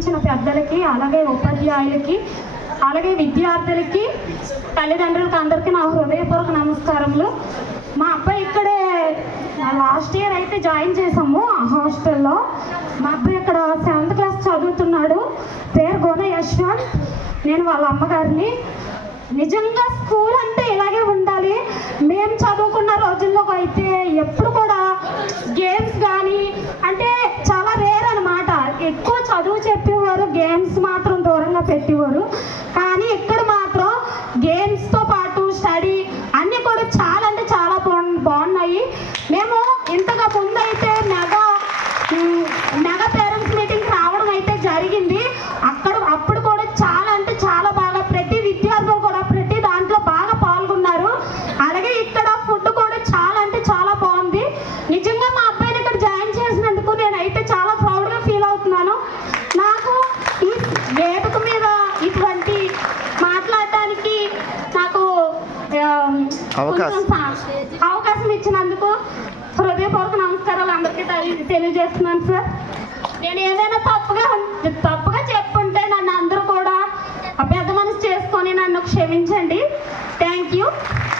చదివించిన పెద్దలకి, అలాగే ఉపాధ్యాయులకి, అలాగే విద్యార్థులకి, తల్లిదండ్రులకి అందరికీ నా హృదయపూర్వక నమస్కారములు. మా అబ్బాయి ఇక్కడే లాస్ట్ ఇయర్ అయితే జాయిన్ చేసాము ఆ హాస్టల్లో. మా అబ్బాయి ఇక్కడ 7th క్లాస్ చదువుతున్నాడు. పేరు గోన యశ్వంత్. నేను వాళ్ళ అమ్మగారిని. నిజంగా స్కూల్ అంటే ఇలాగే ఉండాలి. మేము చదువుకున్న రోజుల్లో అయితే ఎప్పుడు కూడా గేమ్స్ కానీ అంటే చాలా రేర్ అనమాట. ఎక్కువ చదువు చెప్పేవారు, గేమ్స్ మాత్రం దూరంగా పెట్టేవారు. కానీ ఇక్కడ మాత్రం గేమ్స్తో పాటు స్టడీ అన్నీ కూడా చాలా అంటే చాలా బాగున్నాయి. మేము ఇంతగా ముందు అయితే మెగా పేరెంట్స్ మీటింగ్ రావడం అయితే జరిగింది. అప్పుడు కూడా చాలా అంటే చాలా బాగా ప్రతి విద్యార్థులు కూడా ప్రతి దాంట్లో బాగా పాల్గొన్నారు. అలాగే ఇక్కడ ఫుడ్ కూడా చాలా అంటే చాలా బాగుంది. నిజంగా మా అబ్బాయిని ఇక్కడ జాయిన్ చేసినందుకు నేనైతే చాలా ప్రౌడ్గా ఫీల్ అవుతున్నాను. నాకు ఈ వేదిక మీద ఇటువంటి మాట్లాడటానికి నాకు అవకాశం ఇచ్చినందుకు హృదయపూర్వక నమస్కారాలు అందరికీ తెలియజేస్తున్నాను సార్. నేను ఏదైనా తప్పుగా